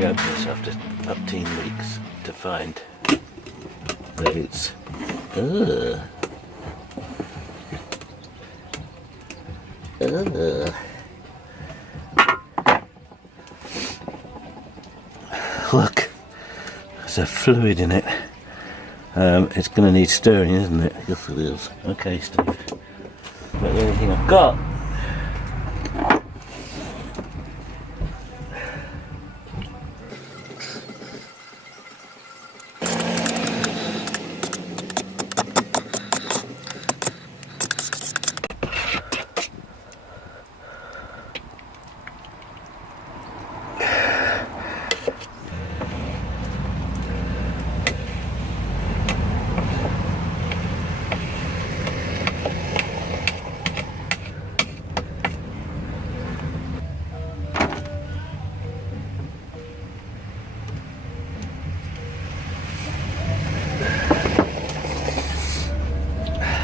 we open this after 18 weeks to find that it's look, there's a fluid in it. It's going to need stirring, isn't it? Yes it is. Okay, Steve. But the only thing I've got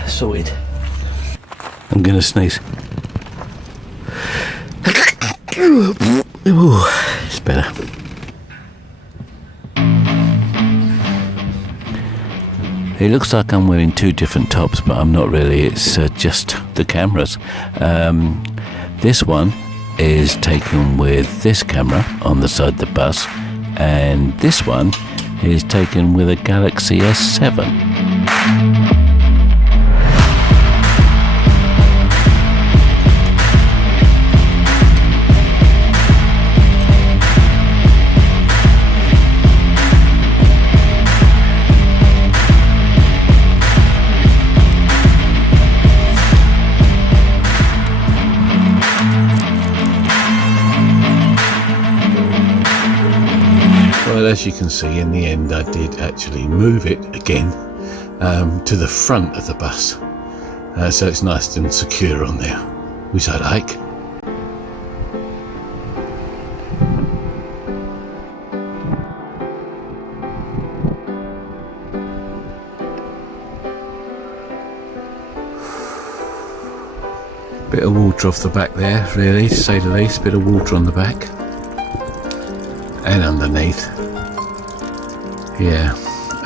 sorted. I'm gonna sneeze. Ooh, it's better. It looks like I'm wearing two different tops, but I'm not really. It's just the cameras. This one is taken with this camera on the side of the bus, and this one is taken with a Galaxy S7. Well, as you can see, in the end I did actually move it again to the front of the bus, so it's nice and secure on there, which I like. Bit of water off the back there, really, to say the least. Bit of water on the back and underneath. Yeah,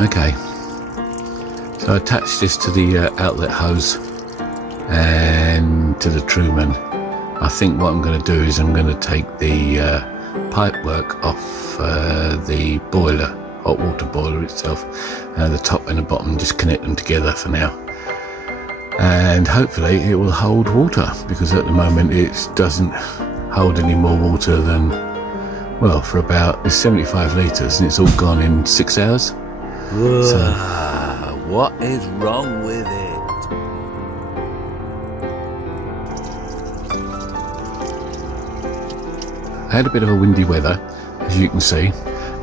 okay. So I attached this to the outlet hose and to the Truman. I think what I'm going to do is I'm going to take the pipe work off the boiler, hot water boiler itself, the top and the bottom, just connect them together for now. And hopefully it will hold water, because at the moment it doesn't hold any more water than, well, for about, it's 75 litres and it's all gone in 6 hours. So, what is wrong with it? I had a bit of a windy weather, as you can see,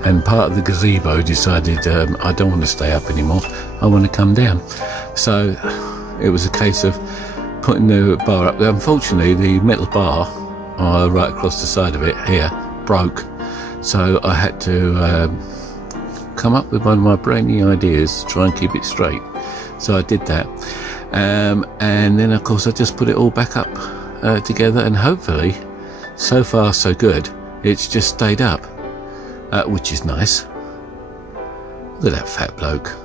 and part of the gazebo decided I don't want to stay up anymore, I want to come down. So it was a case of putting the bar up there. Unfortunately, the metal bar right across the side of it here broke, so I had to come up with one of my brand new ideas to try and keep it straight. So I did that, and then of course I just put it all back up together, and hopefully, so far so good, it's just stayed up, which is nice. Look at that fat bloke.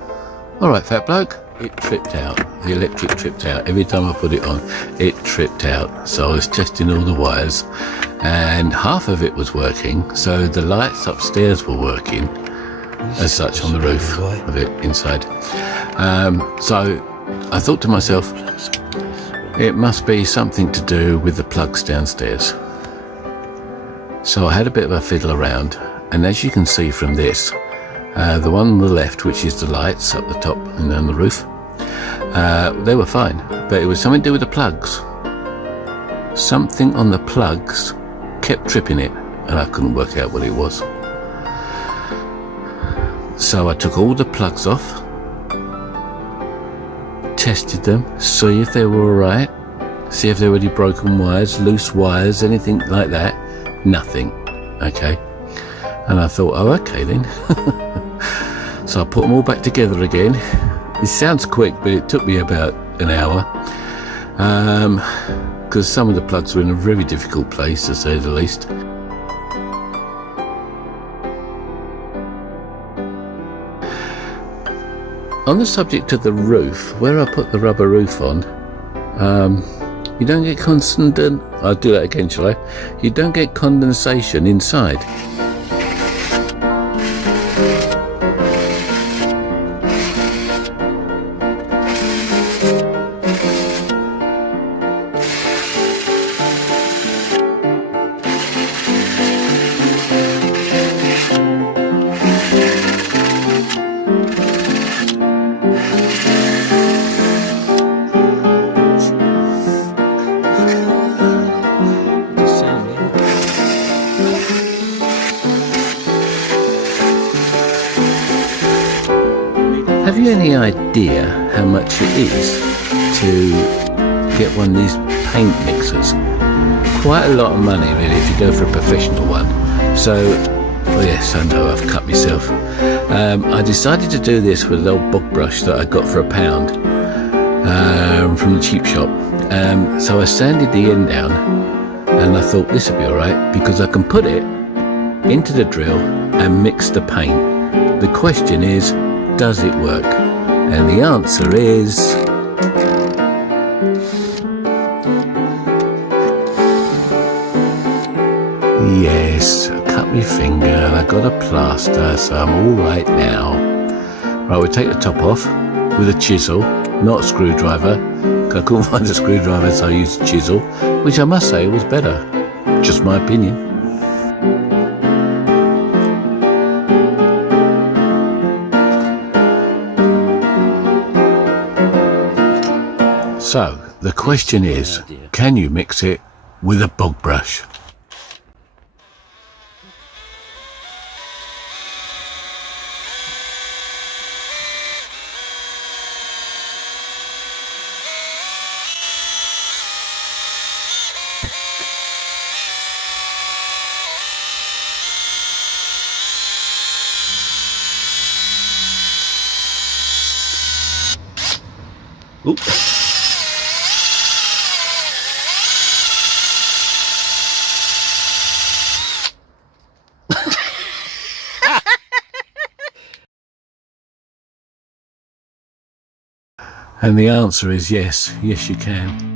Alright, fat bloke. It tripped out. The electric tripped out. Every time I put it on, it tripped out. So I was testing all the wires, and half of it was working, so the lights upstairs were working as such on the roof of it inside. So I thought to myself, it must be something to do with the plugs downstairs. So I had a bit of a fiddle around, and as you can see from this, the one on the left, which is the lights up the top and on the roof, they were fine, but it was something to do with the plugs. Something on the plugs kept tripping it, and I couldn't work out what it was. So I took all the plugs off, tested them, see if they were alright, see if there were any broken wires, loose wires, anything like that. Nothing. Okay. And I thought, oh, okay then. So I put them all back together again. It sounds quick, but it took me about an hour, because some of the plugs were in a very difficult place, to say the least. On the subject of the roof, where I put the rubber roof on, you don't get I'll do that again, shall I? You don't get condensation inside. Have you any idea how much it is to get one of these paint mixers? Quite a lot of money really if you go for a professional one. So, well, yes, I know I've cut myself. I decided to do this with an old bog brush that I got for £1 from the cheap shop. So I sanded the end down and I thought this would be alright because I can put it into the drill and mix the paint. The question is, does it work? And the answer is yes. I cut my finger and I got a plaster, so I'm all right now. Right, we'll take the top off with a chisel, not a screwdriver. I couldn't find a screwdriver, so I used a chisel, which I must say was better. Just my opinion. So, the question is, can you mix it with a bog brush? Oop. And the answer is yes, yes you can.